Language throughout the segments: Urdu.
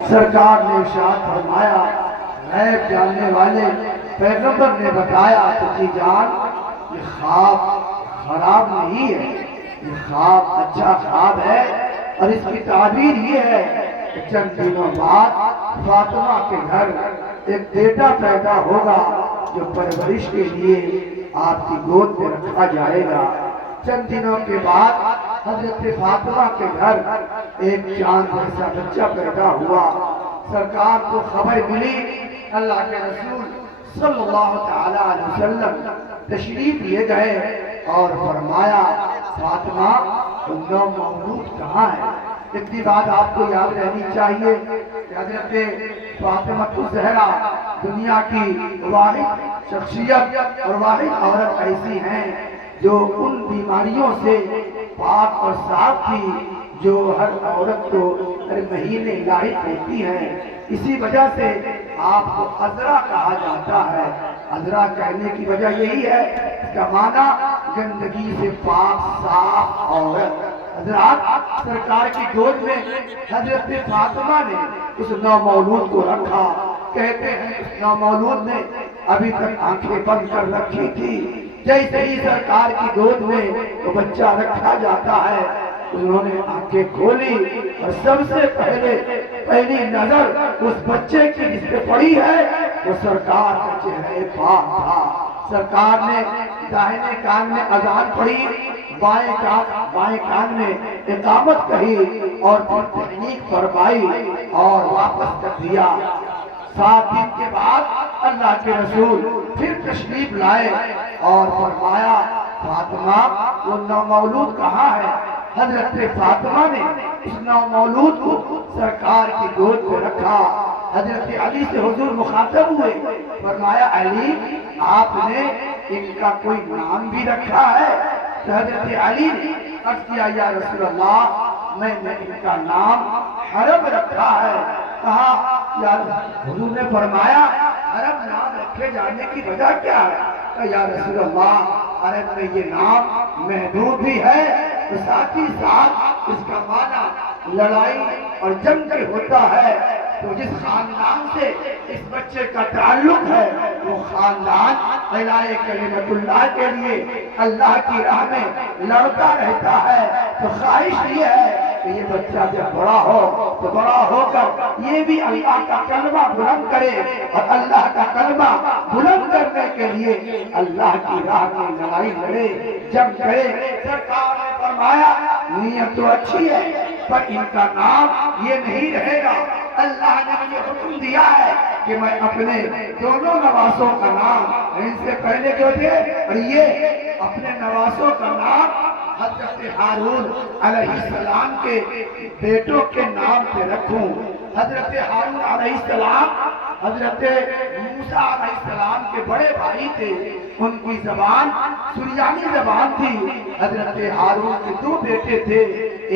سرکار نے ارشاد فرمایا، غیب جاننے والے پیغمبر نے بتایا تجھی جان یہ خواب خراب نہیں ہے، یہ خواب اچھا خواب ہے، اور اس کی تعبیر یہ ہے کہ چند دنوں بعد فاطمہ کے گھر ایک بیٹا پیدا ہوگا جو پرورش کے لیے آپ کی گود میں رکھا جائے گا۔ چند دنوں کے بعد حضرت فاطمہ کے گھر ایک چاند جیسا بچہ پیدا ہوا۔ سرکار کو خبر ملی، اللہ کے رسول صلی اللہ تعالی علیہ وسلم تشریف لے گئے اور فرمایا، فاطمہ نو مولود کہاں ہے؟ اتنی بات آپ کو یاد رہنی چاہیے کہ حضرت فاطمہ الزہرا دنیا کی واحد شخصیت اور واحد عورت ایسی ہیں جو ان بیماریوں سے پاک اور صاف تھی جو ہر عورت کو ہر مہینے لاحق ہوتی ہیں۔ اسی وجہ سے آپ کو عذرا کہا جاتا ہے۔ عذرا کہنے کی وجہ یہی ہے، اس کا معنی گندگی سے پاک صاف عورت۔ حضرات سرکار کی گود میں حضرت فاطمہ نے اس نومولود کو رکھا۔ کہتے ہیں اس نومولود نے ابھی تک آنکھیں بند کر رکھی تھی، جیسے ہی سرکار کی گود میں وہ بچہ رکھا جاتا ہے انہوں نے آنکھیں کھولی اور سب سے پہلی نظر اس بچے کی جس پہ پڑی ہے وہ سرکار کا چہرہ پاک تھا۔ سرکار نے داہنے کان میں اذان پڑھی، بائیں کان میں اقامت کہی اور پھر تحنیک فرمائی اور واپس کر دیا۔ 7 دن کے بعد اللہ کے رسول پھر تشریف لائے اور فرمایا، فاطمہ وہ نومولود کہاں ہے؟ حضرت فاطمہ نے اس نومولود کو سرکار کی گود میں رکھا۔ حضرت علی سے حضور مخاطب ہوئے، فرمایا علی آپ نے ان کا کوئی نام بھی رکھا ہے؟ تو حضرت علی نے عرض کیا، یا رسول اللہ میں نے ان کا نام حرم رکھا ہے۔ کہا یا حضور نے فرمایا حرم نام رکھے جانے کی وجہ کیا ہے؟ کہا یا رسول اللہ عرب میں یہ نام محدود بھی ہے تو ساتھ ہی ساتھ اس کا معنی لڑائی اور جنگ کے ہوتا ہے، تو جس خاندان سے اس بچے کا تعلق ہے وہ خاندان اعلاء کلمت اللہ کے لیے اللہ کی راہ میں لڑتا رہتا ہے۔ تو خواہش یہ ہے کہ یہ بچہ جب بڑا ہو تو بڑا ہو کر یہ بھی اللہ کا کلمہ بلند کرے، اور اللہ کا کلمہ بلند کرنے کے لیے اللہ کی راہ میں لڑائی لڑے، جنگ کرے۔ سرکار نے فرمایا نیت تو اچھی ہے پر ان کا نام یہ نہیں رہے گا۔ اللہ نے مجھے حکم دیا ہے کہ میں اپنے دونوں نواسوں کا نام ان سے پہلے جو تھے اور یہ اپنے نواسوں کا نام حضرت ہارون علیہ السلام کے بیٹوں کے نام پہ رکھوں۔ حضرت ہارون علیہ السلام حضرت موسیٰ علیہ السلام کے بڑے بھائی تھے، ان کی زبان سریانی زبان تھی۔ حضرت ہارون کے 2 بیٹے تھے،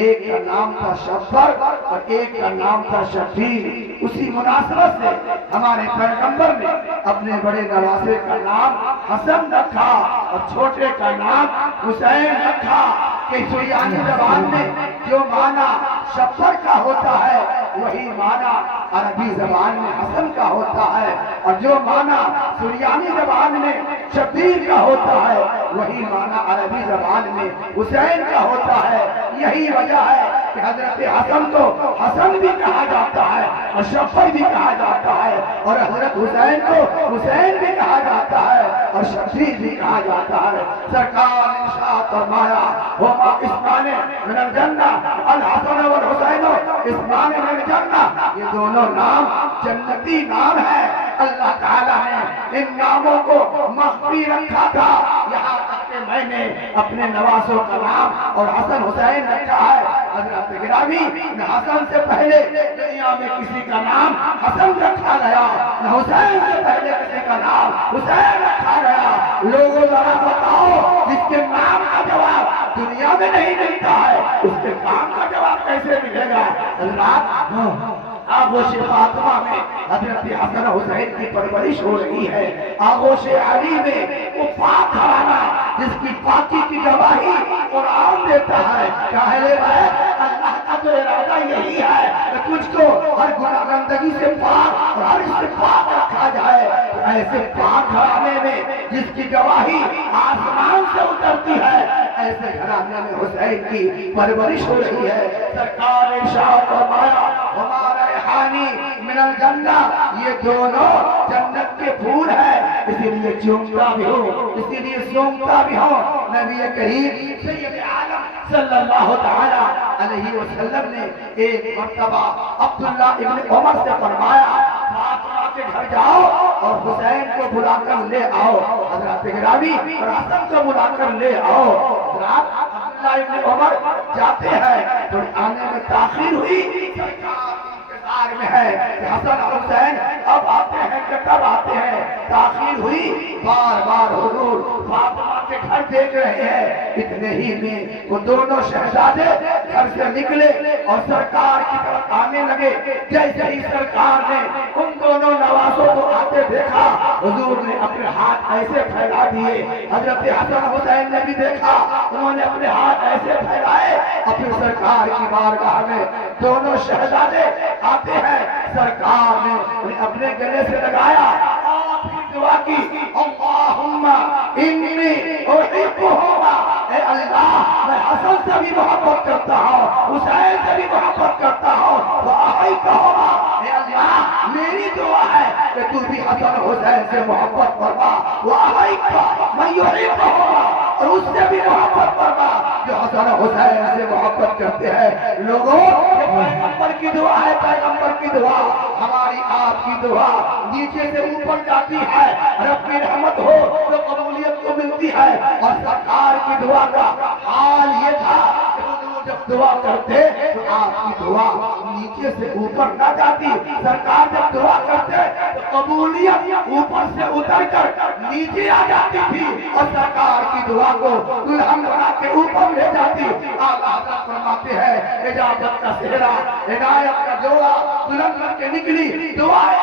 ایک کا نام تھا شبر اور ایک کا نام تھا شبیر۔ اسی مناسبت سے ہمارے پیغمبر نے اپنے بڑے نواسے کا نام حسن رکھا اور چھوٹے کا نام حسین رکھا، کہ سریانی زبان میں جو معنی شبر کا ہوتا ہے وہی معنی عربی زبان میں حسن کا ہوتا ہے، اور جو معنی سریانی زبان میں شبیر کا ہوتا ہے وہی معنی عربی زبان میں حسین کا ہوتا ہے۔ یہی وجہ ہے کہ حضرت حسن کو حسن بھی کہا جاتا ہے اور شبیر بھی کہا جاتا ہے، اور حضرت حسین کو حسین بھی کہا جاتا ہے اور شبیر بھی کہا جاتا ہے۔ سرکار نے ارشاد فرمایا، ہما اسمان من الجنہ، الحسن والحسین اسمان من الجنہ، یہ دونوں نام جنتی نام ہے۔ اللہ تعالیٰ نے ان ناموں کو مخفی رکھا تھا، یہاں تک کہ میں نے اپنے نواسوں کا نام اور حسن حسین رکھا ہے۔ حضرت گرامی نہ حسن سے پہلے دنیا میں کسی کا نام حسن رکھا گیا، نہ حسین سے پہلے کسی کا نام حسین رکھا گیا۔ لوگوں ذرا بتاؤ جس کے نام کا جواب دنیا میں نہیں ملتا ہے اس کے کام کا جواب کیسے ملے گا؟ اللہ آغوش فاطمہ میں حضرت حسن حسین کی پرورش ہو رہی ہے۔ آغوش علی میں وہ پاک گھرانہ جس کی پاکی کی گواہی قرآن دیتا ہے کہ اہل بیت اللہ کا تو ارادہ یہی ہے کہ تجھ کو ہر گناہ نبی سے پاک اور عرش سے پاک رکھا جائے، ایسے پاک گھرانے میں جس کی گواہی آسمان سے اترتی ہے، ایسے گھرانے میں حسین کی پرورش ہو رہی ہے۔ سرکار ارشاد فرمایا ہمارا حانی من الجنہ، یہ دونوں جنت کے پھول ہیں، اسی لیے چومتا بھی ہو، اسی لیے سونگتا بھی ہو۔ نبی کریم سید عالم صلی اللہ تعالی علیہ وسلم نے ایک مرتبہ عبداللہ ابن عمر سے فرمایا فاطمہ کے گھر جاؤ اور حسین کو بلا کر لے آؤ، حضرت گرامی اور حسن کو بلا کر لے آؤ۔ حضرات عبداللہ ابن عمر جاتے ہیں، تو آنے میں تاخیر ہوئی، انتظار میں ہے کہ حسن اور حسین اب آتے ہیں کہ کب آتے ہیں، تاخیر ہوئی، بار بار حضور فاطمہ کے گھر دیکھ رہے ہیں۔ اتنے ہی میں وہ دونوں شہزادے گھر سے نکلے اور سرکار کی طرف آنے لگے۔ جیسے ہی سرکار نے ان دونوں نوازوں کو آتے دیکھا، حضور نے اپنے ہاتھ ایسے پھیلا دیے۔ حضرت حسن حسین نے بھی دیکھا، انہوں نے اپنے ہاتھ ایسے پھیلائے، اپنی سرکار کی بارگاہ میں دونوں شہزادے آتے ہیں، سرکار نے انہیں اپنے گلے سے لگایا اور پھر دعا کی اللہم انی احبہما، اے اللہ میں حسن سے بھی محبت کرتا ہوں، حسین سے بھی محبت کرتا ہوں، واحبہما، اے اللہ میری دعا ہے کہ تو بھی حسن حسین سے محبت فرما، واحب من یحبہما، اور اس سے بھی محبت فرما جو حسن حسین سے محبت کرتے ہیں۔ لوگوں یہ پیغمبر کی دعا ہے، پیغمبر کی دعا، ہماری آپ کی دعا نیچے سے اوپر جاتی ہے، رب کی رحمت ہو تو قبولیت کو ملتی ہے۔ اور سرکار کی دعا کا حال یہ تھا کہ حضور جب دعا کرتے تو آپ کی دعا نیچے سے اوپر نہ جاتی، سرکار جب دعا کرتے تو قبولیت اوپر سے اتر کر نیچے آ جاتی تھی، اور سرکار کی دعا کو دلہن بنا کے اوپر لے جاتی۔ اعلیٰ حضرت فرماتے ہیں اجابت کا صحرا، عنایت کا جوڑا دلہن بن کے نکلی، دعائے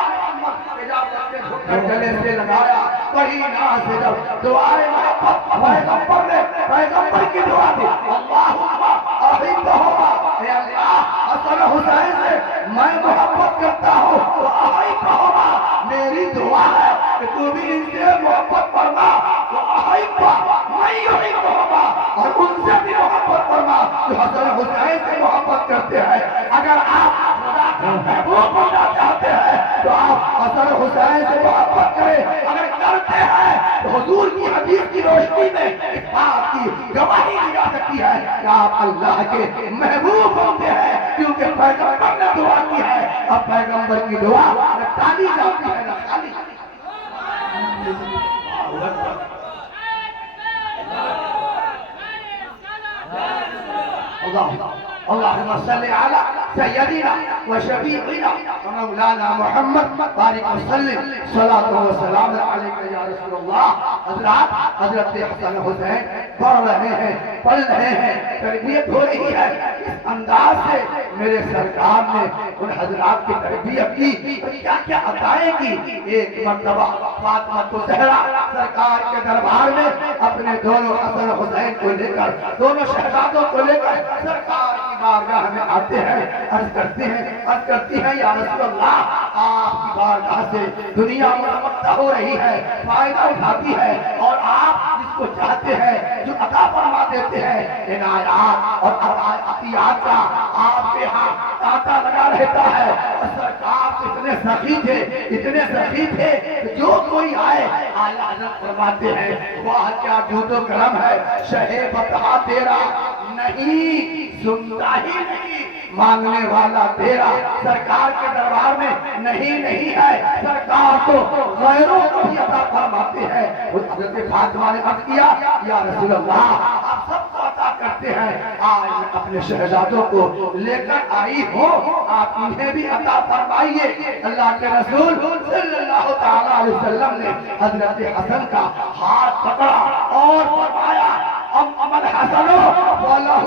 اجابت کے جھکر گلے سے لگایا، بڑی ناز سے جب دعائے محبت پیغمبر نے پیغمبر کی دعا دی، اللہم احبہما، اے اللہ حسن حسین سے میں محبت کرتا ہوں، واحبہما میری دعا ہے کہ تو بھی ان سے محبت فرما، واحب من یحبہما اور ان سے بھی محبت فرما جو حسن حسین سے محبت کرتے ہیں۔ اگر آپ خدا کا محبوب ہونا چاہتے ہیں تو آپ حسن حسین سے محبت کریں، اگر کرتے ہیں تو حضور کی حدیث کی روشنی میں اس بات کی گواہی دی جا سکتی ہے کہ آپ اللہ کے محبوب ہوتے ہیں، کیونکہ پیغمبر نے دعا کی ہے۔ اب پیغمبر کی دعا نہ ٹالی جاتی ہے نہ خالی جاتی ہے۔ اللهم صل على سيدنا وشفيعنا ومولانا محمد بارك وسلم صلاة وسلام عليك يا رسول الله۔ حضرات حضرت حسن حسین پڑھ رہے ہیں، پڑھ رہے ہیں، تربیت ہو رہی ہے۔ اس انداز سے میرے سرکار نے ان حضرات کی تربیت کی، کیا کیا عطائیں کی۔ ایک مرتبہ فاطمہ الزہرا سرکار کے دربار میں اپنے دونوں حسن حسین کو لے کر، دونوں شہزادوں کو لے کر سرکار کی بارگاہ میں آتے ہیں، عرض کرتی ہیں یا رسول اللہ آپ کی بارگاہ سے دنیا مرمتہ ہو رہی ہے، فائدہ اٹھاتی ہے، اور آپ جس کو چاہتے ہیں جو عطا فرما دیتے ہیں۔ عنایات اور عطیات کا آپ کے ہاں تانتا لگا رہتا ہے۔ اور سرکار اتنے سخی تھے کہ جو کوئی آئے اعلیٰ حضرت فرماتے ہیں واہ کیا جود و کرم ہے، شہ بتا تیرا نہیں سنتا ہی نہیں، مانگنے والا تیرا سرکار کے دربار میں نہیں ہے، سرکار تو غیروں کو بھی عطا فرماتے ہیں۔ حضرت فاطمہ نے عرض کیا یا رسول اللہ آپ سب کو عطا کرتے ہیں، آج میں اپنے شہزادوں کو لے کر آئی ہوں، آپ انہیں بھی عطا فرمائیے۔ اللہ کے رسول صلی اللہ تعالی علیہ وسلم نے حضرت حسن کا ہاتھ پکڑا اور فرمایا امن حسن وَلَهُ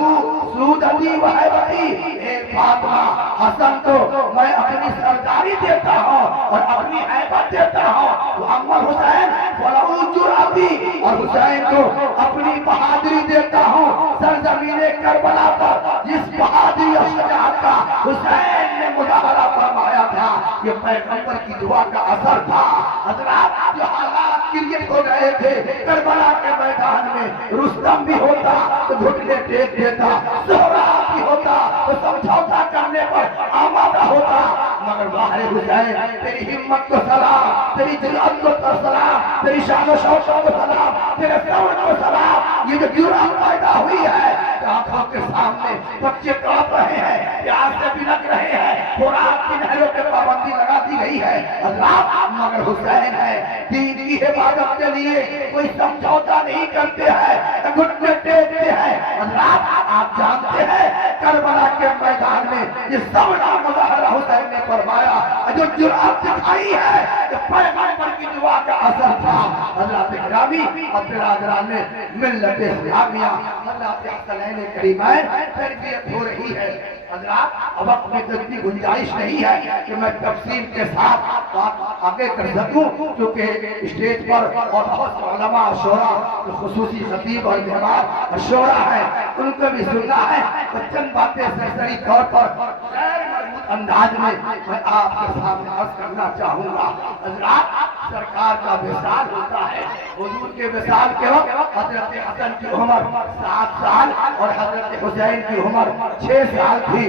سُودَتِي وَحَيْبَتِي، اے فاطمہ حسن کو میں اپنی سرداری دیتا ہوں اور اپنی حیبت دیتا ہوں، محمد حسین وَلَهُ جُرْأَتِي، اور حسین کو اپنی بہادری دیتا ہوں۔ سرزمین کربلا پر جس بہادری اور شجاعت کا حسین نے مظاہرہ فرمایا تھا، یہ پیغمبر کی دعا کا اثر تھا۔ حضرات جو حالات کریٹ ہو گئے تھے کربلا کے میدان میں، رستم بھی ہوتا تو گھٹنے ٹیک دیتا، زہرا بھی ہوتا تو سمجھوتا کرنے پر آمادہ ہوتا، مگر واہ حسین تیری ہمت کو سلام، تیری جرأت کو سلام، تیری شان و شوکت کو سلام، تیرے صبر کو سلام۔ یہ جو جرأت پیدا ہوئی ہے آنکھوں کے سامنے بچے تڑپ رہے ہیں، پیاس سے بلک رہے ہیں، خوراک کی نہروں پہ پابندی لگا دی گئی ہے حضرات، مگر حسین ہے دین کی حفاظت کے لیے کوئی سمجھوتا نہیں کرتے ہیں، گھٹنے ٹیکتے ہیں۔ حضرات آپ جانتے ہیں کربلا کے میدان میں یہ سونا مظاہرہ حسین نے فرمایا، جو جرأت دکھائی ہے کہ پیغمبر کی دعا کا اثر تھا۔ حضرات گرامی اور برادران نے ملت اسلامیہ حضرات حسنین کریمین تربیت ہو رہی ہے۔ حضرات اب وقت میں اتنی گنجائش نہیں ہے کہ میں تفصیل کے ساتھ بات آگے کر سکوں، کیونکہ اسٹیج پر اور بہت سے علماء اور شعراء خصوصی خطیب اور مہمان اور شعراء ہیں، ان کو بھی سننا ہے، تو چند باتیں سرسری طور پر غیر مربوط انداز میں میں آپ کے سامنے عرض کرنا چاہوں گا۔ حضرات سرکار کا وصال ہوتا ہے، حضور کے وصال کے وقت حضرت حسن کی عمر 7 سال اور حضرت حسین کی عمر 6 سال تھی،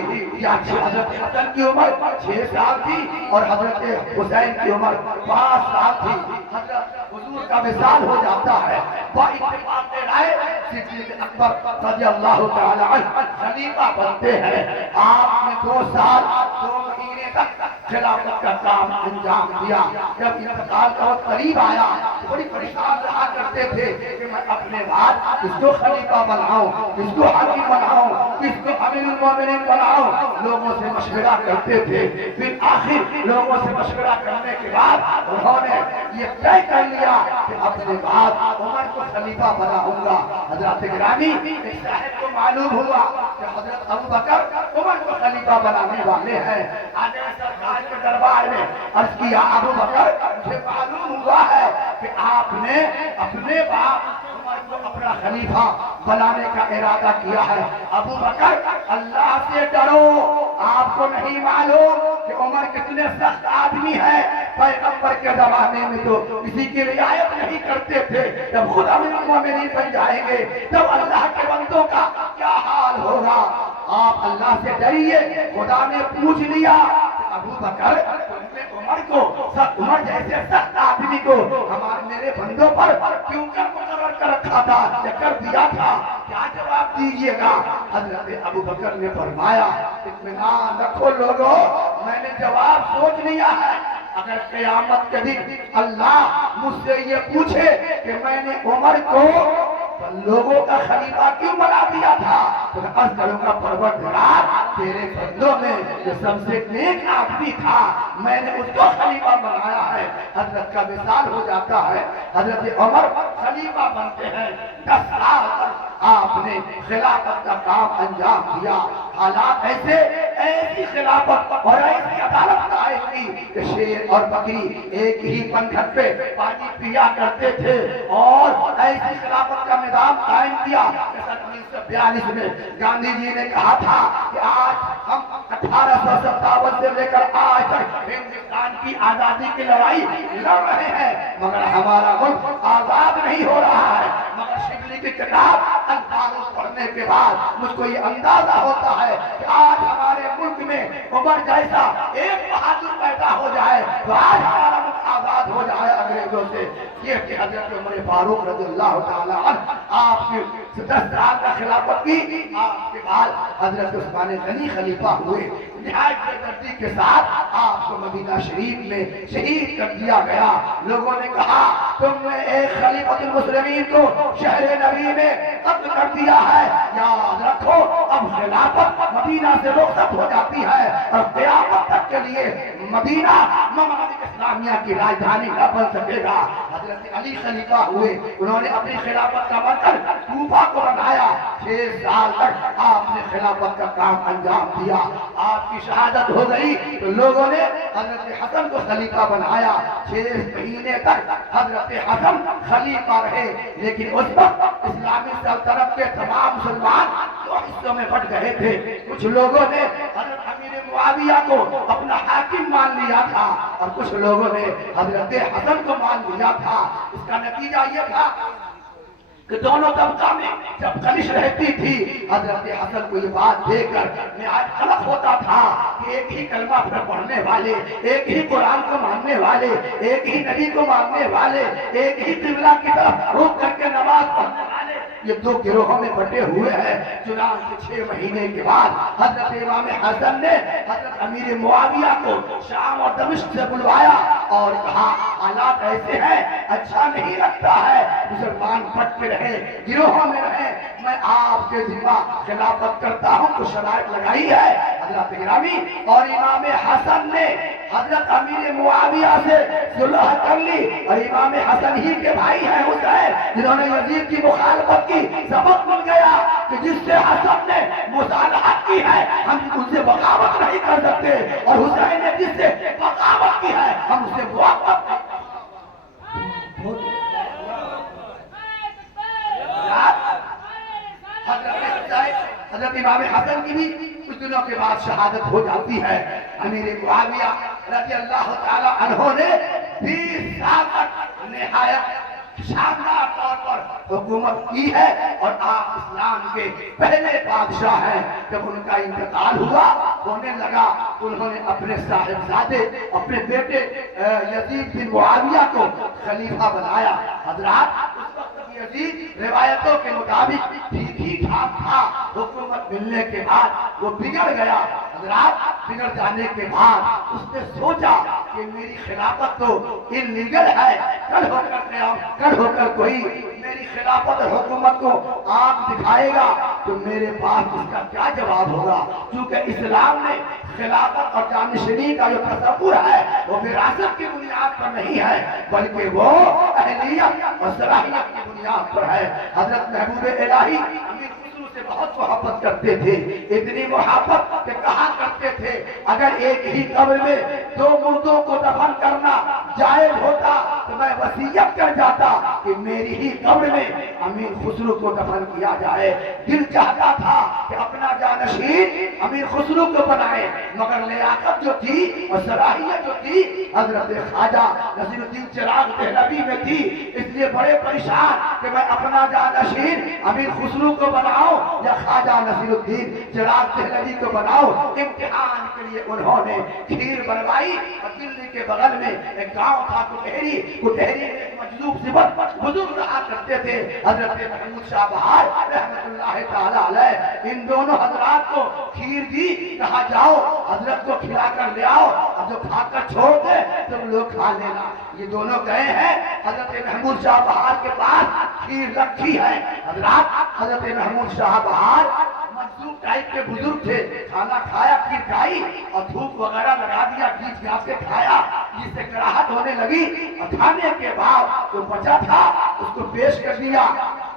یا حضرت حسن کی عمر 6 سال تھی اور حضرت حسین کی عمر 5 سال تھی۔ حضرت حضور کا وصال ہو جاتا ہے، با اتفاق رائے صدیق اکبر رضی اللہ تعالی عنہ خلیفہ بنتے ہیں۔ آپ نے 2 سال 2 مہینے تک خلافت کا کام انجام دیا۔ جب انتقال کا وقت قریب آیا بڑی پریشان رہا کرتے تھے کہ میں اپنے بعد اس کو خلیفہ بناؤں، اس کو حاکم بناؤں، اس کو امیر المومنین بناؤں، لوگوں سے مشورہ کرتے تھے۔ پھر آخر لوگوں سے مشورہ کرنے کے بعد انہوں نے یہ طے کر لیا کہ اپنے بعد عمر کو خلیفہ بناؤں گا۔ حضرات گرامی ایک صاحب کو معلوم ہوا کہ حضرت ابوبکر عمر کو خلیفہ بنانے والے ہیں، آج سرکار کے دربار میں عرض کیا ابوبکر مجھے معلوم ہوا ہے کہ آپ نے اپنے باپ عمر کو اپنا خلیفہ بنانے کا ارادہ کیا ہے۔ ابوبکر اللہ سے ڈرو، آپ کو نہیں معلوم کہ عمر کتنے سخت آدمی ہے، پیغمبر کے زمانے میں تو کسی کی رعایت نہیں کرتے تھے، جب خود امیر المومنین بن جائیں گے تب اللہ کے بندوں کا کیا حال ہوگا۔ آپ اللہ سے ڈریے۔ خدا نے پوچھ لیا ابوبکر تم نے عمر کو عمر جیسے سخت آدمی کو ہمارے میرے بندوں پر کیوں کر مقرر کر رکھا تھا یا کر دیا تھا، کیا جواب دیجئے گا؟ حضرت ابوبکر نے فرمایا اطمینان رکھو لوگوں، میں نے جواب سوچ لیا ہے، اگر قیامت کے دن اللہ مجھ سے یہ پوچھے کہ میں نے عمر کو لوگوں کا خلیفہ کیوں بنا دیا تھا تو میں عرض کروں گا پروردگار تیرے بندوں میں جو سب سے نیک آدمی تھا میں نے اس کو خلیفہ بنایا ہے۔ حضرت کا وصال ہو جاتا ہے، حضرت عمر خلیفہ بنتے ہیں، 10 سال تک آپ نے خلافت کا کام انجام دیا۔ حالات ایسی خلافت اور ایسی عدالت قائم کی کہ شیر اور بکری ایک ہی پنکھٹ پہ پانی پیا کرتے تھے، اور ایسی خلافت کا نظام قائم کیا کہ 1942 میں گاندھی جی نے کہا تھا کہ آج ہم 1857 سے لے کر آج تک ہندوستان کی آزادی کی لڑائی لڑ رہے ہیں مگر ہمارا ملک آزاد نہیں ہو رہا ہے۔ مگر شبلی کی کتاب الفاظ پڑھنے کے بعد مجھ کو یہ اندازہ ہوتا ہے کہ آج ہمارے ملک میں عمر جیسا ایک بہادر پیدا ہو جائے تو آج ہمارا ملک آزاد ہو جائے انگریزوں سے۔ یہ کہ حضرت عمر فاروق رضی اللہ تعالیٰ عنہ آپ کی 10 سال کا خلافت کی، آپ کے بعد حضرت عثمان غنی خلیفہ ہوئے۔ نہایت بے دردی کے ساتھ آپ کو مدینہ شریف میں شہید کر دیا گیا۔ لوگوں نے کہا تم نے ایک خلیفۃ المسلمین کو شہر نبی میں قتل کر دیا ہے، یاد رکھو اب خلافت مدینہ سے رخصت ہو جاتی ہے اور قیامت تک کے لیے مدینہ ممالک اسلامیہ کی راجدھانی نہ بن سکے گا۔ حضرت علی خلیفہ ہوئے، انہوں نے اپنی خلافت کا مرکز کوفہ کو بنایا۔ 6 سال تک آپ نے خلافت کا کام انجام دیا۔ آپ کی شہادت ہو گئی تو لوگوں نے حضرت حسن کو خلیفہ بنایا۔ 6 مہینے تک حضرت حضرت حسن خلیفہ رہے، لیکن اس وقت اسلامی سلطنت کے تمام مسلمان دو حصوں میں بٹ گئے تھے۔ کچھ لوگوں نے حضرت امیر معاویہ کو اپنا حاکم مان لیا تھا اور کچھ لوگوں نے حضرت حسن کو مان لیا تھا۔ اس کا نتیجہ یہ تھا کہ دونوں طبقہ میں جب کلش رہتی تھی، حضرت حسن کو یہ بات دے کر نہایت قلق ہوتا تھا کہ ایک ہی کلمہ پڑھنے والے، ایک ہی قرآن کو ماننے والے، ایک ہی نبی کو ماننے والے، ایک ہی قبلہ کی طرف رخ کر کے نماز پڑھنے والے، یہ دو گروہوں میں بٹے ہوئے ہیں۔ چنانچہ 6 مہینے کے بعد حضرت امام حسن نے حضرت امیر معاویہ کو شام اور دمشق سے بلوایا اور کہا حالات ایسے ہیں، اچھا نہیں لگتا ہے، مسلمان بٹ کے رہے، گروہوں میں رہے، میں آپ کے ذمہ خلافت کرتا ہوں، تو شرائط لگائی ہے حضرت گرامی۔ اور امام حسن نے حضرت امیر معاویہ سے صلح کر لی، اور امام حسن ہی کے بھائی ہیں حسین، جنہوں نے یزید کی مخالفت کی۔ سبق مل گیا کہ جس سے حسن نے مصالحت کی ہے ہم ان سے بغاوت نہیں کر سکتے، اور حسین نے جس سے بغاوت کی ہے ہم اس سے موافقت نہیں کر سکتے۔ حضرت امام حسن کی بھی کچھ دنوں کے بعد شہادت ہو جاتی ہے۔ امیر معاویہ رضی اللہ تعالی عنہ نے 20 سال تک نہایت شاندار طور پر حکومت کی ہے، اور آپ اسلام کے پہلے بادشاہ ہیں۔ جب ان کا انتقال ہونے لگا، انہوں نے اپنے صاحبزادے، اپنے بیٹے یزید بن معاویہ کو خلیفہ بنایا۔ حضرات اس وقت یزید روایتوں کے مطابق ٹھیک ہی ٹھاک تھا، حکومت ملنے کے بعد وہ بگڑ گیا۔ حضرات بگڑ جانے کے بعد اس نے سوچا کہ میری خلافت تو انلیگل ہے، کل ہو کر کوئی میری خلافت اور حکومت کو آنکھ دکھائے گا تو میرے پاس اس کا کیا جواب ہوگا، کیونکہ اسلام نے خلافت اور جانشینی کا جو تصور ہے وہ وراثت کی بنیاد پر نہیں ہے، بلکہ وہ اہلیت اور صلاحیت کی بنیاد پر ہے۔ حضرت محبوب الہی امیر خسرو سے بہت محبت کرتے تھے، اتنی محبت کہ کہا کرتے تھے اگر ایک ہی قبر میں 2 مردوں کو دفن کرنا جائز ہوتا تو میں وصیت کر جاتا کہ میری ہی قبر میں امیر خسرو کو دفن کیا جائے۔ دل چاہتا تھا کہ اپنا جانشین امیر خسرو کو بنائے، مگر لیاقت جو تھی اور صلاحیت جو تھی حضرت خواجہ نصیر الدین چراغ دہلوی میں تھی، اس لیے بڑے پریشان کہ میں اپنا جانشین امیر خسرو کو بناؤں یا خواجہ نصیر الدین چراغ دہلوی کو بناؤں۔ امتحان کے لیے انہوں نے کھیر بنوائی، اور دلی کے بغل میں ایک گاؤں تھا کٹہری میں ایک مجذوب صفت بزرگ رہا کرتے تھے حضرت محمود شاہ بہار رحمت اللہ تعالی علیہ۔ ان دونوں حضرات کو کھیر دی، کہا جاؤ حضرت کو کھلا کر لے آؤ، اور جو کھا کر چھوڑ دے تم لوگ کھا لینا۔ یہ دونوں گئے ہیں، حضرت محمود شاہ بہار کے پاس کھیر رکھی ہے۔ حضرات حضرت محمود شاہ بہار مجذوب ٹائپ کے بزرگ تھے، کھانا کھایا، کھیر کھائی اور دھوپ وغیرہ لگا دیا، گیت گا کے کھایا، جس سے کراہت ہونے لگی، اور کھانے کے بعد جو بچا تھا اس کو پیش کر دیا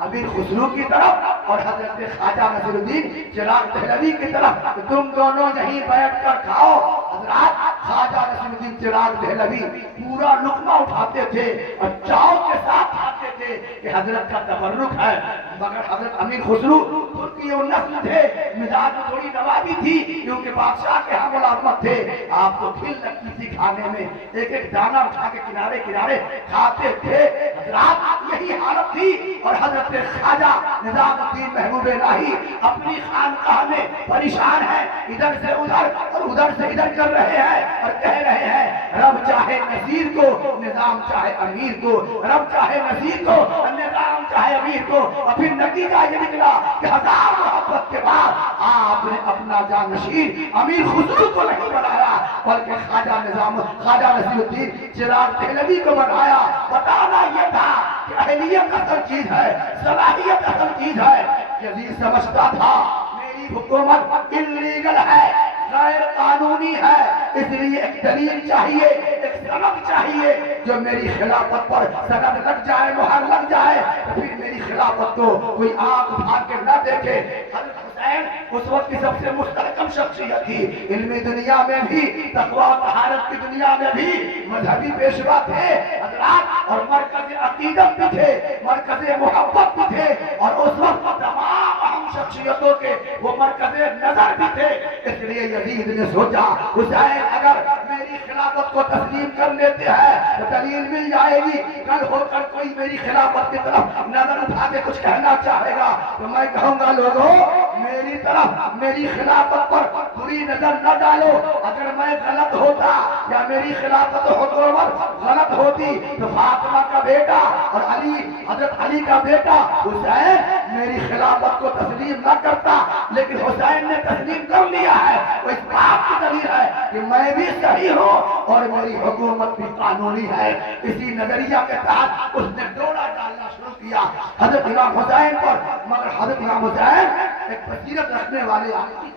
امیر خسرو کی طرف اور حضرت خواجہ نصیر الدین چراغ دہلوی کی طرف کہ تم دونوں یہیں بیٹھ کر کھاؤ۔ حضرات خواجہ نصیر الدین چراغ دہلوی پورا لقمہ اٹھاتے تھے اور چاؤ کے ساتھ کھاتے تھے کہ حضرت کا تبرک ہے، مگر حضرت امیر خسرو ترکی و نسل تھے، مزاج میں تھوڑی نوابی تھی کیونکہ بادشاہ کے ہاں ملازمت تھے، آپ کو کھل لگتی تھی کھانے میں، ایک ایک دانہ اٹھا کے کنارے کنارے کھاتے تھے۔ حضرات یہی حالت تھی، اور حضرت خواجہ نظام الدین محبوب الہی اپنی خانقاہ میں پریشان ہیں، ادھر سے ادھر اور ادھر سے ادھر کر رہے ہیں اور کہہ رہے ہیں رب چاہے نصیر کو، نظام چاہے امیر کو، رب چاہے نصیر کو، نظام چاہے امیر کو۔ اور پھر نتیجہ یہ نکلا کہ 1000 محبت کے بعد آپ نے اپنا جانشین امیر خسرو کو نہیں بنایا بلکہ خواجہ نصیر الدین چراغ دہلوی کو بنایا۔ بتانا یہ تھا کہ اہلیت اصل چیز ہے، صلاحیت اصل چیز ہے۔ یزید سمجھتا تھا میری حکومت انلیگل ہے، غیر قانونی ہے، اس لیے ایک دلیل چاہیے، ایک سبق چاہیے جو میری خلافت پر سند لگ جائے، مہر لگ جائے، پھر میری خلافت کو کوئی آنکھ اٹھا کے نہ دیکھے۔ حضرت حسین اس وقت کی سب سے مستحکم شخصیت تھی، علمی دنیا میں بھی، تقوی و طہارت کی دنیا میں بھی، مذہبی پیشوا تھے حضرات، اور مرکز عقیدت بھی تھے، مرکز محبت بھی تھے، اور اس وقت تمام اہم شخصیتوں کے وہ مرکز نظر بھی تھے۔ اس لیے یزید نے سوچا حسین اگر میری خلافت کو تسلیم کر لیتے ہیں تو دلیل مل جائے گی، کل ہو کر کوئی میری خلافت کی طرف نظر اٹھا کے کچھ کہنا چاہے گا تو میں کہوں گا لوگوں میری طرف، میری خلافت پر بری نظر نہ ڈالو، اگر میں غلط ہوتا یا میری خلافت حکومت غلط ہوتی تو فاطمہ کا بیٹا اور علی، حضرت علی کا بیٹا حسین میری خلافت کو تسلیم نہ کرتا، لیکن حسین نے تسلیم کر لیا ہے، وہ اس بات کی دلیل ہے کہ میں بھی صحیح ہوں اور میری حکومت بھی قانونی ہے۔ اسی نظریہ کے تحت اس نے ڈولا ڈالنا شروع کیا حضرت امام حسین پر، مگر حضرت امام حسین ایک بصیرت رکھنے والے آدمی،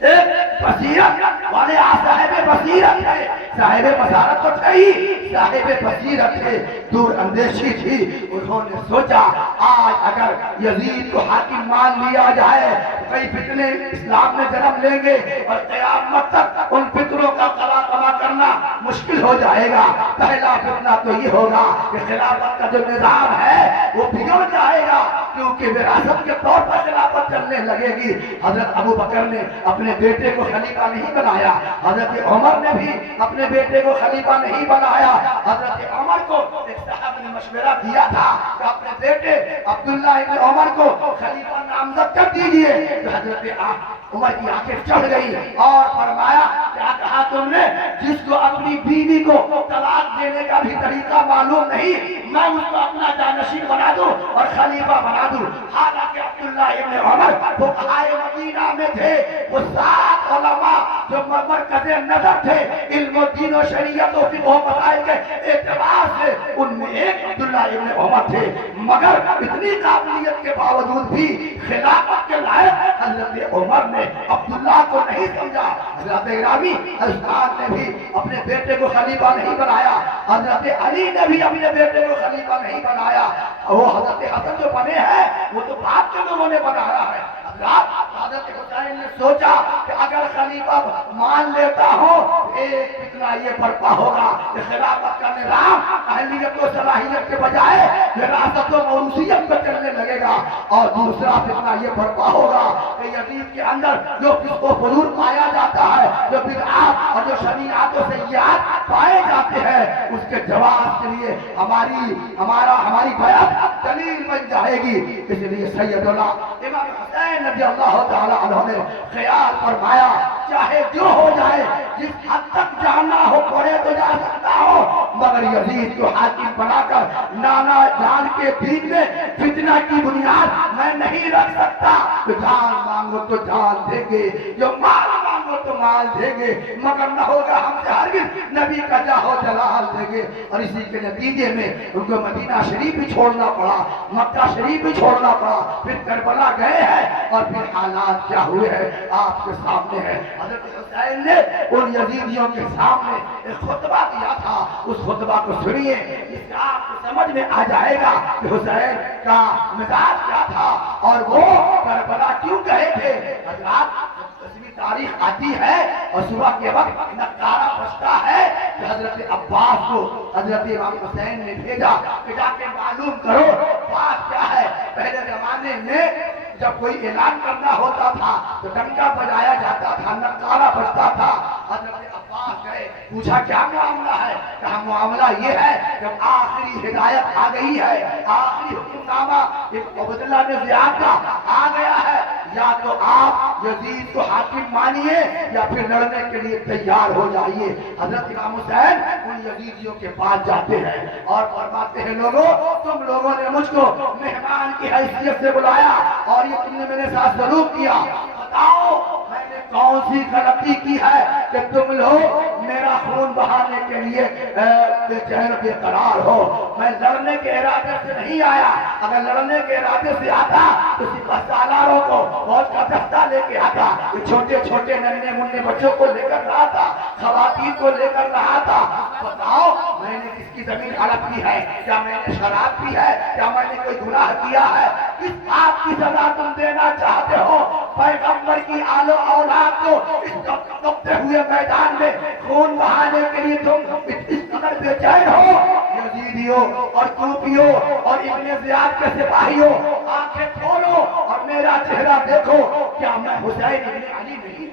ایک بصیرت والے صاحب بصیرت تھے، صاحب بصارت تو تھے ہی، صاحب بصیرت تھے، دور اندیشی تھی۔ انہوں نے سوچا آج اگر یزید کو حاکم مان لیا جائے کئی فتنے اسلام میں جنم لیں گے اور قیامت تک ان فتنوں کا قضا کرنا مشکل ہو جائے گا۔ پہلا فتنہ تو یہ ہوگا کہ خلافت کا جو نظام ہے وہ بگڑ جائے گا، کیونکہ وراثت کے طور پر خلافت چلنے لگے گی۔ حضرت ابو بکر نے اپنے بیٹے کو خلیفہ نہیں بنایا، حضرت عمر نے بھی اپنے بیٹے کو خلیفہ نہیں بنایا۔ حضرت عمر کو ایک صاحب نے مشورہ دیا تھا کہ اپنے بیٹے عبداللہ ابن عمر کو خلیفہ نامزد کر دیجئے، تو حضرت عمر کی آنکھیں چڑھ گئی اور فرمایا کیا کہا تم نے؟ جس کو اپنی بیوی کو طلاق دینے کا بھی طریقہ معلوم نہیں میں اس کو اپنا جانشین بنا دوں اور خلیفہ بنا دوں؟ حالانکہ عبداللہ ابن عمر فقہائے مدینہ میں تھے، وہ 7 علماء جو مرکز نظر تھے علم و دین و شریعت و فقہ و مسائل کے اعتبار سے، ان میں ایک عبداللہ ابن عمر تھے، مگر اتنی قابلیت کے باوجود بھی خلافت کے لائق حضرت عمر نے عبداللہ کو نہیں سمجھا۔ حضرت گرامی حضرت نے بھی اپنے بیٹے کو خلیفہ نہیں بنایا، حضرت علی نے بھی اپنے بیٹے کو خلیفہ نہیں بنایا، وہ حضرت حسن جو بنے ہیں وہ تو بعد کے لوگوں نے بنایا ہے۔ حضرت حسین نے سوچا کہ اگر خلیفہ مان لیتا ہوں ایک فتنہ یہ برپا ہوگا کہ خلافت کا نظام اہلیت و صلاحیت کے بجائے وراثت و موروثیت پہ چلنے لگے گا، اور دوسرا فتنہ یہ برپا ہوگا کہ یزید کے اندر جو فسق و فجور پایا جاتا ہے، جو بدعات اور جو شنیعات و سیئات پائے جاتے ہیں، اس کے جواز کے لیے ہماری بیعت دلیل بن جائے گی۔ اس لیے سیدنا امام حسین رضی اللہ تعالی عنہ نے خیال فرمایا چاہے جو ہو جائے، جس حد تک جانا ہو پڑے تو جا سکتا ہو، مگر یزید کو حاکم بنا کر نانا جان کے دین میں فتنہ کی بنیاد میں نہیں رکھ سکتا۔ تو جان مانگو تو جان دیں گے، جو مال مانگو تو مال دیں گے، مگر نہ ہوگا ہم سے ہرگز نبی کا جاہ و جلال دیں گے۔ اور اسی کے نتیجے میں ان کو مدینہ شریف بھی چھوڑنا پڑا، مکہ شریف بھی چھوڑنا پڑا، پھر کربلا گئے ہیں، اور پھر حالات کیا ہوئے ہیں آپ کے سامنے ہے۔ حضرت حسین نے ان یزیدیوں کے سامنے ایک خطبہ دیا تھا، اس خطبہ کو سنیے، اس سے آپ کو سمجھ میں آ جائے گا کہ حسین کا مزاج کیا تھا اور وہ کربلا کیوں گئے تھے۔ حضرات تاریخ آتی ہے اور صبح کے وقت نقارہ بجتا ہے کہ حضرت عباس کو حضرت امام حسین نے بھیجا کہ جا کے معلوم کرو بات کیا ہے۔ پہلے زمانے میں جب کوئی اعلان کرنا ہوتا تھا تو ڈنکا بجایا جاتا تھا، نقارہ بجتا تھا۔ حضرت عباس گئے، پوچھا کیا معاملہ ہے؟ کہا معاملہ یہ ہے جب آخری ہدایت آ گئی ہے، آخری حکم نامہ عبداللہ نے زیاد کا آ گیا ہے، یا تو آپ یزید کو حاکم مانیے یا پھر لڑنے کے لیے تیار ہو جائیے۔ حضرت امام حسین ان یزیدیوں کے پاس جاتے ہیں اور فرماتے ہیں لوگوں تم لوگوں نے مجھ کو مہمان کی حیثیت سے بلایا اور یہ تم نے میرے ساتھ سلوک کیا، بتاؤ میں نے کون سی غلطی کی ہے کہ تم لوگ میرا خون بہانے کے لیے بے چین بے قرار ہو. میں لڑنے کے ارادے سے نہیں آیا. اگر لڑنے کے ارادے سے آتا تو سپہ سالاروں کو فوج کا دستہ لے کے آتا. یہ چھوٹے چھوٹے ننھے منھے بچوں کو لے کر رہا تھا, خواتین کو لے کر رہا تھا. بتاؤ میں نے کس کی زمین ہڑپ کی ہے؟ کیا میں نے شراب پی ہے؟ کیا میں نے کوئی گناہ کیا ہے؟ کس بات کی سزا تم دینا چاہتے ہو پیغمبر کی آل و اولاد کو اس تپتے ہوئے میدان میں خون بہانے کے لیے؟ تم اس قدر بے چین ہو. یزیدیوں اور کوفیوں اور ابن زیاد کے سپاہیوں, آنکھیں کھولو اور میرا چہرہ دیکھو. کیا میں حسین ابن علی نہیں؟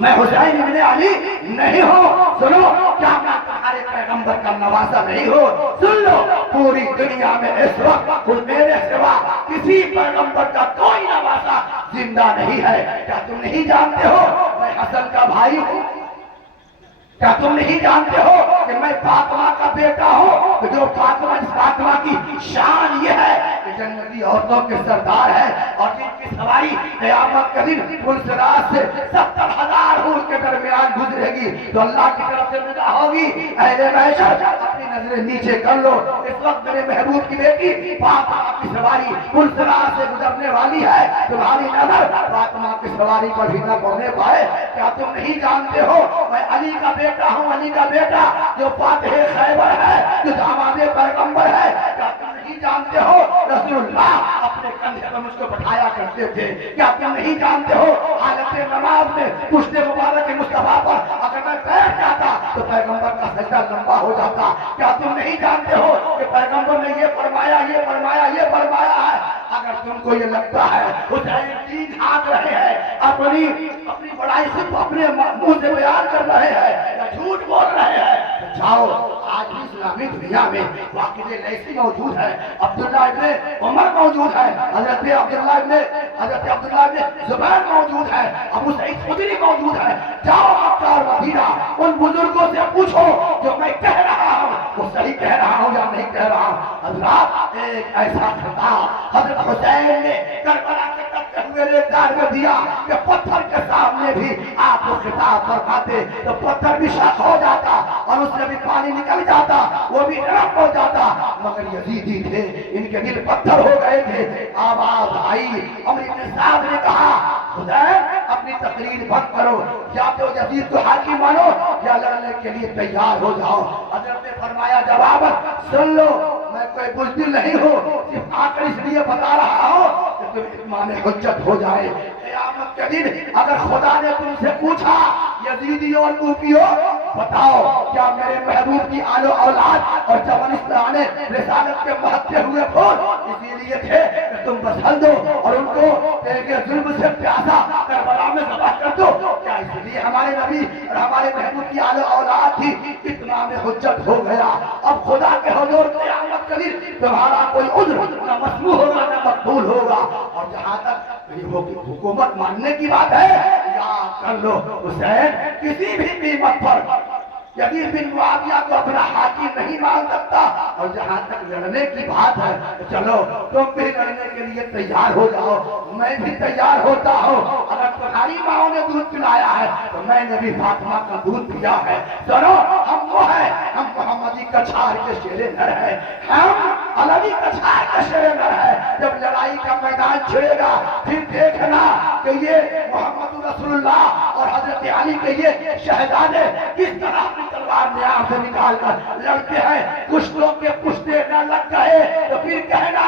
میں حسین ابن علی نہیں ہوں؟ سنو, کیا میں تمہارے پیغمبر کا نواسا نہیں ہوں؟ سن لو, پوری دنیا میں اس وقت میرے سوا کسی پیغمبر کا کوئی نواسا زندہ نہیں ہے. کیا تم نہیں جانتے ہو میں حسن کا بھائی ہوں؟ کیا تم نہیں جانتے ہو کہ میں فاطمہ کا بیٹا ہوں؟ جو فاطمہ کی شان یہ ہے کہ جنتی عورتوں کے سردار ہے, اور جن کی سواری قیامت کے دن پلسرات سے 70,000 حور کے درمیان گزرے گی تو اللہ کی طرف سے ندا ہوگی. اہل محشر اپنی نظریں نیچے کر لو, اس وقت میرے محبوب کی بیٹی فاطمہ کی سواری پلسرات سے گزرنے والی ہے. تمہاری نظر فاطمہ کی سواری پر بھی نہ پڑنے پائے. کیا تم نہیں جانتے ہو میں علی کا بیٹا ہوں؟ علی کا بیٹا جو فاتح خیبر ہے, جو داماد پیغمبر ہے. کیا تم نہیں جانتے ہو رسول اللہ اپنے کندھے پر مجھ کو بٹھایا کرتے تھے؟ کیا تم نہیں جانتے ہو حالت نماز میں پشت مبارک مصطفیٰ پر اگر میں بیٹھ جاتا تو پیغمبر کا سجدہ لمبا ہو جاتا؟ کیا تم نہیں جانتے ہو کہ پیغمبر نے یہ فرمایا یہ فرمایا ہے؟ اگر تم کو یہ لگتا ہے حسین تین ہاتھ رہے ہیں, اپنی بڑائی خود اپنے منہ سے بیان کر رہے ہیں یا جھوٹ بول رہے ہیں, تو جاؤ آج بھی اسلامی دنیا میں واقعہ لیثی موجود ہے, عبداللہ ابن عمر موجود ہے, حضرت عبداللہ ابن زبیر موجود ہے, ابو سعید خدری موجود ہے. جاؤ مکہ اور مدینہ ان بزرگوں سے پوچھو جو میں کہہ رہا ہوں وہ صحیح کہہ رہا ہوں یا نہیں کہہ رہا ہوں. حضرات ایک ایسا خطاب حضرت حسین نے کربلا کے تپتے ہوئے ریزگار میں دیا کہ پتھر کے سامنے بھی آپ کو خطاب فرماتے تو پتھر بھی شک ہو جاتا اور اس سے بھی پانی نکل جاتا, وہ بھی نرم ہو جاتا. مگر یزیدی تھے, ان کے دل پتھر ہو گئے تھے. آواز آئی, عمر بن سعد نے کہا حسین اپنی تقریر بند کرو, یا تو یزید کو حاکم مانو یا لڑنے کے لیے تیار ہو جاؤ. حضرت نے فرمایا جواب سن لو, میں کوئی بزدل نہیں ہوں, صرف آ کر اس لیے بتا رہا ہوں کہ تم اتمام حجت ہو جائے. قیامت کے دن اگر خدا نے تم سے پوچھا یزیدیوں اور کوفیوں بتاؤ کیا میرے محبوب کی آل و اولاد اور جوانستان رسالت کے مہتے ہوئے پھول اسی لیے تھے کہ تم پسند دو اور ان کو تیرے ظلم سے پیاسا کربلا میں ذبح کر دو؟ کیا اس لیے ہمارے نبی اور ہمارے محبوب کی آل و اولاد تھی اتمام حجت ہو گیا؟ اب خدا کے حضور قیامت کے دن تمہارا کوئی عذر نہ مسموع ہوگا نہ مقبول ہوگا. اور جہاں تک حکومت ماننے کی بات ہے, یاد کر لو حسین کسی بھی قیمت پر یزید بن معاویہ کو اپنا حاکم نہیں مان سکتا. اور جہاں تک لڑنے کی بات ہے تو چلو تم بھی لڑنے کے لیے تیار ہو جاؤ, میں بھی تیار ہوتا ہوں. اگر تمہاری ماں نے دودھ پلایا ہے تو میں نے بھی فاطمہ کا دودھ پیا ہے. چلو ہم وہ ہیں, ہم محمدی کچھار کے شیر نر ہیں, ہم علوی کچھار کے شیر نر ہیں. جب لڑائی کا میدان چھڑے گا پھر دیکھنا کہ یہ محمد رسول اللہ اور حضرت علی کے یہ شہزادے کس طرح اپنی تلوار نیام سے نکال کر لڑتے ہیں. کچھ لوگ کے پشتے نہ لگ گئے تو پھر کہنا,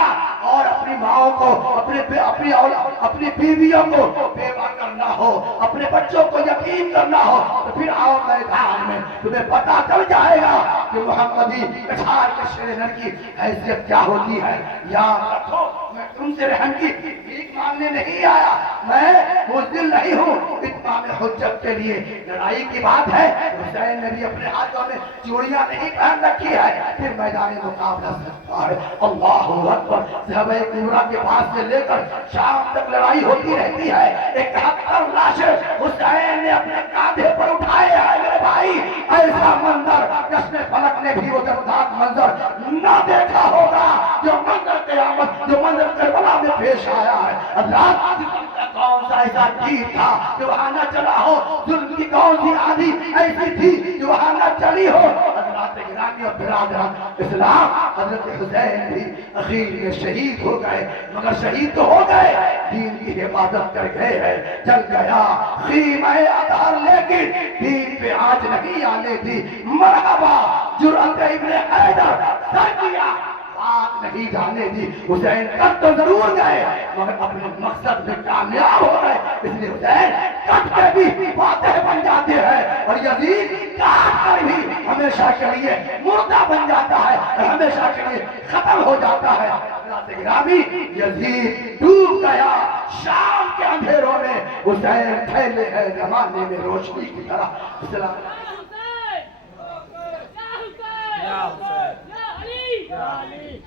اور اپنی ماؤں کو اپنی بیویوں کو بیوہ کرنا ہو, اپنے بچوں کو یتیم کرنا ہو تو پھر آؤ میدان میں, تمہیں پتا چل جائے گا کہ محمدی کچھار کے شیر نر کی حیثیت کیا ہوتی ہے. یاد رکھو میں تم سے رحم کی بھیک مانگنے نہیں آیا, میں بزدل نہیں ہوں. اتمام حجت کے لیے لڑائی کی بات ہے. حسین نے بھی اپنے ہاتھوں میں چوڑیاں نہیں پہن رکھی ہے, پھر میدان مقابلہ سکتا ہے. اللہ اکبر. صحابہ کبریٰ کے پاس سے لے کر شام تک لڑائی ہوتی رہتی ہے. 71 لاشیں حسین نے اپنے کاندھے پر اٹھائے ہیں. میرے بھائی ایسا منظر جشن فلک نے بھی وہ دردناک منظر نہ دیکھا ہوگا جو منظر قیامت, جو منظر کربلا میں پیش آیا ہے. اللہ کا کون سا ایسا ٹھیک تھا کہ وہاں نہ چلا ہو، ظلم کی کون سی آندھی ایسی تھی کہ وہاں نہ چلی ہو۔ حضرات گرامی اور برادران اسلام، حضرت حسین بھی اخیر میں شہید ہو گئے، مگر شہید تو ہو گئے، دین کی حفاظت کر گئے ہیں۔ چل گیا خیمہ اطہر لیکن دین پہ آج نہیں آنے دی۔ مرحبا جرأت ابن حیدر، سر کیا بات نہیں جانے دی۔ حسین کٹ تو ضرور گئے مگر اپنے مقصد میں کامیاب ہو گئے، اس لیے حسین کٹ کے بھی فاتح بن جاتے ہیں، اور یزید کاٹ کر بھی ہمیشہ کے لیے مردہ بن جاتا ہے اور ہمیشہ کے لیے ختم ہو جاتا ہے۔ حضرات گرامی، یزید ڈوب گیا شام کے اندھیروں میں، حسین پھیلے ہیں زمانے میں روشنی کی طرح۔ اسلام یا حسین، یا علی، یا علی۔